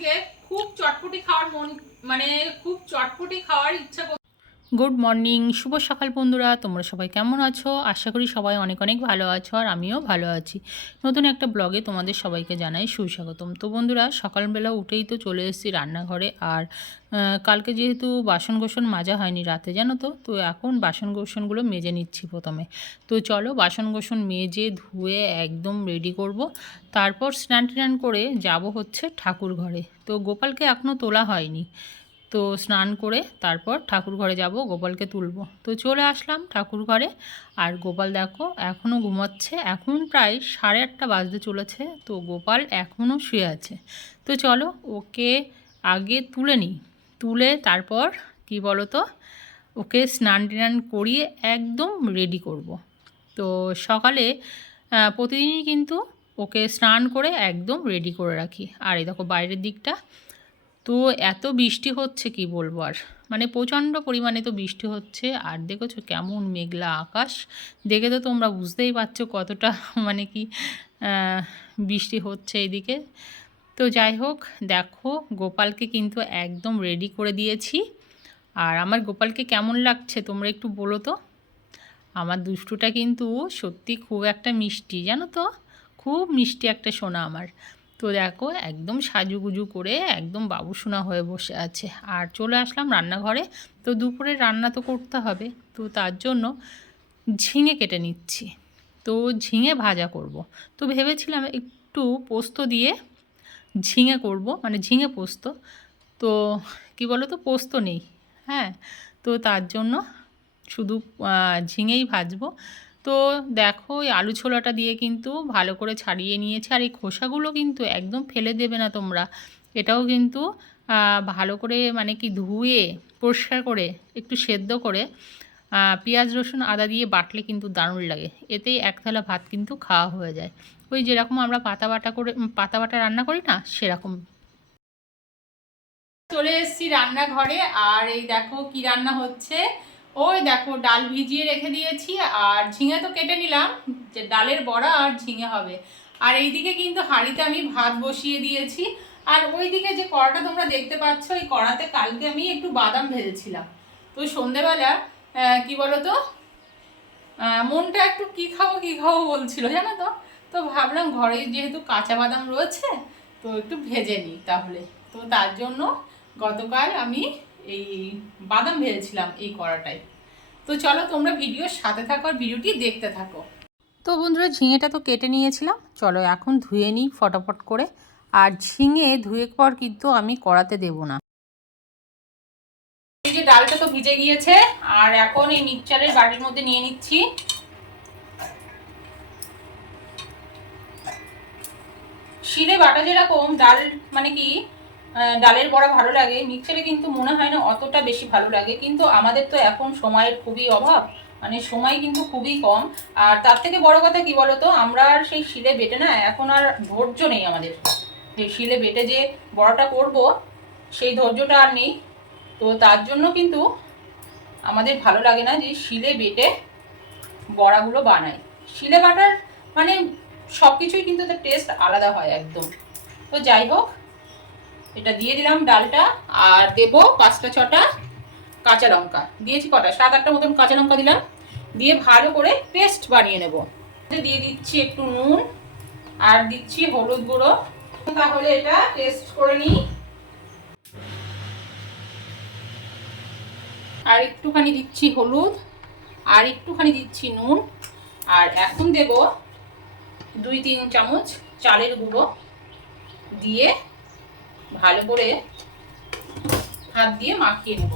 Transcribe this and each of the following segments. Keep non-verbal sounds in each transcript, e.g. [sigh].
আজকে খুব চটপটি খাওয়ার মন মানে খুব চটপটি খাওয়ার ইচ্ছা গুড মর্নিং শুভ সকাল বন্ধুরা, তোমরা সবাই কেমন আছো? আশা করি সবাই অনেক অনেক ভালো আছো আর আমিও ভালো আছি। নতুন একটা ব্লগে তোমাদের সবাইকে জানাই সুস্বাগতম। তো বন্ধুরা, সকালবেলা উঠেই তো চলে এসেছি রান্নাঘরে আর কালকে যেহেতু বাসন কোসন মাজা হয়নি রাতে, জানো তো? তো এখন বাসন কোসনগুলো মেজে নিচ্ছি প্রথমে। তো চলো বাসন কোসন মেজে, ধুয়ে একদম রেডি করব। তারপর স্নান টান করে যাব হচ্ছে ঠাকুর ঘরে। তো গোপালকে এখনও তোলা হয়নি। তো স্নান করে তারপর ঠাকুর ঘরে যাব, গোপালকে তুলবো। তো চলে আসলাম ঠাকুর ঘরে। আর গোপাল দেখো এখনও ঘুমাচ্ছে। এখন প্রায় সাড়ে আটটা বাজতে চলেছে। তো গোপাল এখনও শুয়ে আছে। তো চলো, ওকে আগে তুলে নিই। তুলে তারপর, কি বলো তো ওকে স্নান টান করিয়ে একদম রেডি করব। তো সকালে প্রতিদিনই কিন্তু ওকে স্নান করে একদম রেডি করে রাখি। আর এই দেখো বাইরের দিকটা তো এত বৃষ্টি হচ্ছে কি বলব আর? মানে প্রচণ্ড পরিমাণে তো বৃষ্টি হচ্ছে আর দেখেছ কেমন মেঘলা আকাশ? দেখে তো তোমরা বুঝতেই পারছ কতটা [laughs] মানে কি বৃষ্টি হচ্ছে এদিকে। তো যাই হোক, দেখো গোপালকে কিন্তু একদম রেডি করে দিয়েছি। আর আমার গোপালকে কেমন লাগছে তোমরা একটু বলো তো? আমার দুষ্টুটা কিন্তু সত্যি খুব একটা মিষ্টি, জানো তো? খুব মিষ্টি একটা সোনা আমার। তো দেখো একদম সাজুগুজু করে একদম বাবুসোনা হয়ে বসে আছে। আর চলে আসলাম রান্নাঘরে। তো দুপুরে রান্না তো করতে হবে। তো তার জন্য ঝিঙে কেটে নিচ্ছি। তো ঝিঙে ভাজা করব। তো ভেবেছিলাম একটু পোস্ত দিয়ে ঝিঙে করব মানে ঝিঙে পোস্ত। তো কি বলো তো পোস্ত নেই হ্যাঁ? তো তার জন্য শুধু ঝিঙেই ভাজবো। তো দেখো, এই আলু ছোলাটা দিয়ে কিন্তু ভালো করে ছাড়িয়ে নিয়েছে। আর এই খোসাগুলো কিন্তু একদম ফেলে দেবে না তোমরা। এটাও কিন্তু ভালো করে মানে কি ধুয়ে, পরিষ্কার করে, একটু সেদ্ধ করে পেঁয়াজ, রসুন, আদা দিয়ে বাটলে কিন্তু দারুণ লাগে। এতেই এক থালা ভাত কিন্তু খাওয়া হয়ে যায়। ওই যেরকম আমরা পাতা বাটা করে পাতা বাটা রান্না করি না, সেরকম। চলে এসেছি রান্নাঘরে। আর এই দেখো কি রান্না হচ্ছে। ওই দেখো, ডাল ভিজিয়ে রেখে দিয়েছি আর ঝিঙে তো কেটে নিলাম, যে ডালের বড়া আর ঝিঙে হবে। আর এইদিকে কিন্তু হাঁড়িতে আমি ভাত বসিয়ে দিয়েছি। আর ওইদিকে যে কড়াটা তোমরা দেখতে পাচ্ছ ওই কড়াতে কালকে আমি একটু বাদাম ভেজেছিলাম। তো সন্ধেবেলা কি বলো তো মনটা একটু কি খাব কি খাব বলছিল, জানো তো? তো ভাবলাম ঘরে যেহেতু কাঁচা বাদাম রয়েছে, তো একটু ভেজে নিই তাহলে। তো তার জন্য গতকাল আমি এই বাদাম ভেজেছিলাম এই কড়াটায়। তো চলো তোমরা ভিডিওর সাথে থাকো আর ভিডিওটি দেখতে থাকো। তো বন্ধুরা ঝিঙেটা তো কেটে নিয়েছিলাম। চলো এখন ধুয়ে নিই ফটাফট করে। আর ঝিঙে ধুয়ে পর কিন্তু আমি কড়াতে দেবো না। এই যে ডালটা তো ভিজে গিয়েছে আর এখন এই মিক্সচারের বাটির মধ্যে নিয়ে নিচ্ছি। শিলে বাটা যেরকম ডাল মানে কি ডালের বড়া ভালো লাগে। মিক্সারে কিন্তু মনে হয় না অতটা বেশি ভালো লাগে। কিন্তু আমাদের তো এখন সময়ের খুবই অভাব। মানে সময় কিন্তু খুবই কম। আর তার থেকে বড় কথা কি বলতো? আমরা আর সেই শিলে বেটে না, এখন আর ধৈর্য নেই আমাদের। যে শিলে বেটে যে বড়াটা করব, সেই ধৈর্যটা আর নেই। তো তার জন্য কিন্তু আমাদের ভালো লাগে না যে শিলে বেটে বড়াগুলো বানাই। শিলে বাটার মানে সব কিছুই কিন্তু তার টেস্ট আলাদা হয় একদম। তো যাই হোক এটা দিয়ে দিলাম ডালটা, আর দেব পাঁচটা ছটা কাঁচা লঙ্কা। দিয়েছি কটা? সাত আটটা মতন কাঁচা লঙ্কা দিলাম। দিয়ে ভালো করে পেস্ট বানিয়ে নেব। দিয়ে দিচ্ছি একটু নুন, আর দিচ্ছি হলুদ গুঁড়ো। তাহলে এটা টেস্ট করে নিই। আর একটুখানি দিচ্ছি হলুদ, আর একটুখানি দিচ্ছি নুন। আর এখন দেব দুই তিন চামচ চালের গুঁড়ো। দিয়ে ভালো করে হাত দিয়ে মাখিয়ে নেব।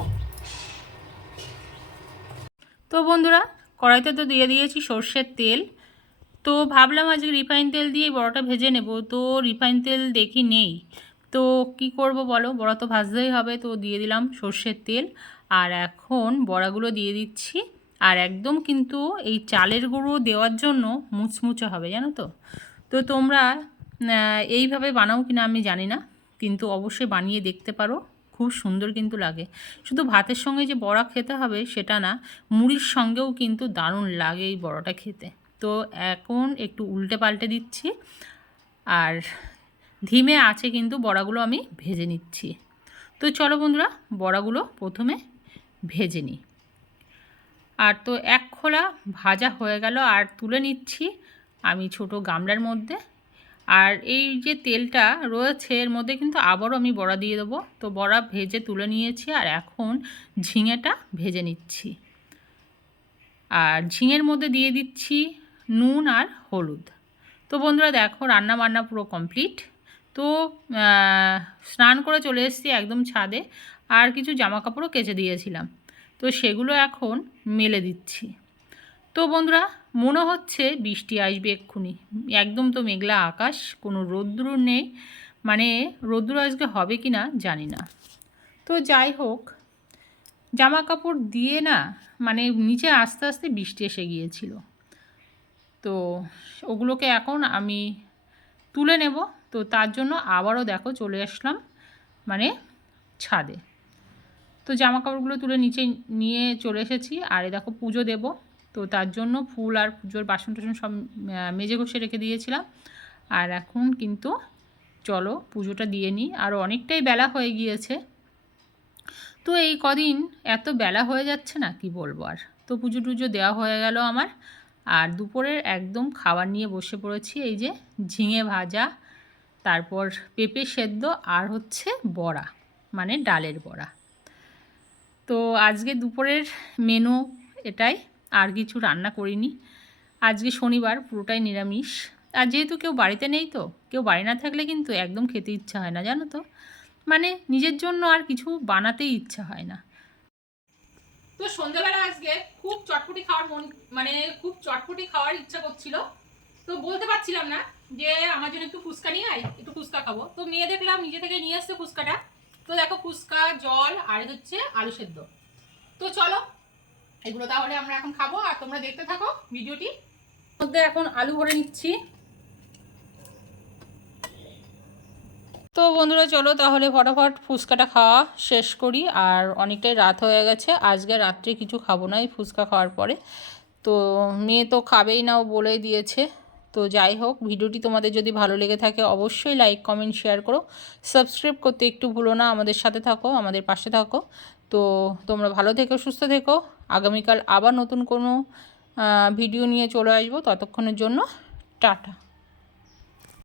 তো বন্ধুরা, কড়াইতে তো দিয়ে দিয়েছি সর্ষের তেল। তো ভাবলাম আজকে রিফাইন তেল দিয়ে বড়াটা ভেজে নেব। তো রিফাইন তেল দেখি নেই। তো কি করব বলো? বড়া তো ভাজতেই হবে। তো দিয়ে দিলাম সর্ষের তেল। আর এখন বড়াগুলো দিয়ে দিচ্ছি। আর একদম কিন্তু এই চালের গুঁড়ো দেওয়ার জন্য মুচমুচে হবে, জানো তো? তো তোমরা এইভাবে বানাও কিনা আমি জানি না। কিন্তু অবশ্যই বানিয়ে দেখতে পারো। খুব সুন্দর কিন্তু লাগে। শুধু ভাতের সঙ্গে যে বড়া খেতে হবে সেটা না, মুড়ির সঙ্গেও কিন্তু দারুণ লাগে এই বড়াটা খেতে। তো এখন একটু উল্টে পাল্টে দিচ্ছি আর ধিমে আছে কিন্তু বড়াগুলো আমি ভেজে নিচ্ছি। তো চলো বন্ধুরা, বড়াগুলো প্রথমে ভেজে নিই। আর তো এক খোলা ভাজা হয়ে গেল, আর তুলে নিচ্ছি আমি ছোট গামলার মধ্যে। আর এই যে তেলটা রয়েছে, এর মধ্যে কিন্তু আবারও আমি বড়া দিয়ে দেবো। তো বড়া ভেজে তুলে নিয়েছি আর এখন ঝিঙেটা ভেজে নিচ্ছি। আর ঝিঙের মধ্যে দিয়ে দিচ্ছি নুন আর হলুদ। তো বন্ধুরা দেখো, রান্না বান্না পুরো কমপ্লিট। তো স্নান করে চলে এসেছি একদম ছাদে আর কিছু জামা কাপড়ও কেচে দিয়েছিলাম। তো সেগুলো এখন মেলে দিচ্ছি। তো বন্ধুরা মনে হচ্ছে বৃষ্টি আসবে এক্ষুনি। একদম তো মেঘলা আকাশ, কোনো রৌদ্র নেই। মানে রৌদ্র আজকে হবে কি না জানি না। তো যাই হোক জামা কাপড় দিয়ে না মানে নিচে আস্তে আস্তে বৃষ্টি এসে গিয়েছিল। তো ওগুলোকে এখন আমি তুলে নেব। তো তার জন্য আবারও দেখো চলে আসলাম মানে ছাদে। তো জামা কাপড়গুলো তুলে নিচে নিয়ে চলে এসেছি। আর এ দেখো পুজো দেব। তো তার জন্য ফুল আর পুজোর বাসন টাসন সব মেজে ঘষে রেখে দিয়েছিলাম। আর এখন কিন্তু চলো পুজোটা দিয়ে নিই। আর অনেকটাই বেলা হয়ে গিয়েছে। তো এই কদিন এত বেলা হয়ে যাচ্ছে না, কি বলব আর। তো পুজো টুজো দেওয়া হয়ে গেল আমার। আর দুপুরের একদম খাবার নিয়ে বসে পড়েছি। এই যে ঝিঙে ভাজা, তারপর পেঁপে সেদ্ধ আর হচ্ছে বড়া মানে ডালের বড়া। তো আজকে দুপুরের মেনু এটাই। আর কিছু রান্না করিনি। আজকে শনিবার, পুরোটাই নিরামিষ। আর যেহেতু কেউ বাড়িতে নেই তো, কেউ বাড়ি না থাকলে কিন্তু একদম খেতে ইচ্ছা হয় না, জানো তো? মানে নিজের জন্য আর কিছু বানাতেই ইচ্ছা হয় না। তো সন্ধ্যাবেলা আজকে খুব চটপটি খাওয়ার মন মানে খুব চটপটি খাওয়ার ইচ্ছা করছিল। তো বলতে পারছিলাম না যে আমার জন্য একটু ফুচকা নিয়ে আয়, একটু ফুচকা খাব। তো মেয়ে দেখলাম নিজে থেকে নিয়ে এসছে ফুচকাটা। তো দেখো ফুচকা, জল, আর হচ্ছে আলু সেদ্ধ। তো চলো এগুলো তাহলে আমরা এখন খাব, আর তোমরা দেখতে থাকো ভিডিওটি। মধ্যে এখন আলু ভরে নিচ্ছি। তো বন্ধুরা, চলো তাহলে ফটাফট ফুচকাটা খাওয়া শেষ করি, আর অনেকটাই রাত হয়ে গেছে। আজকে রাত্রে কিছু খাব না এই ফুচকা খাওয়ার পরে। তো মেয়ে তো খাবেই না, ও বলেই দিয়েছে। তো যাই হোক, ভিডিওটি তোমাদের যদি ভালো লেগে থাকে, অবশ্যই লাইক কমেন্ট শেয়ার করো। সাবস্ক্রাইব করতে একটু ভুলো না, আমাদের সাথে থাকো, আমাদের পাশে থাকো। তো তোমরা ভালো থেকো, সুস্থ থেকো। আগামীকাল আবার নতুন কোনো ভিডিও নিয়ে চলে আসব। ততক্ষণের জন্য টাটা।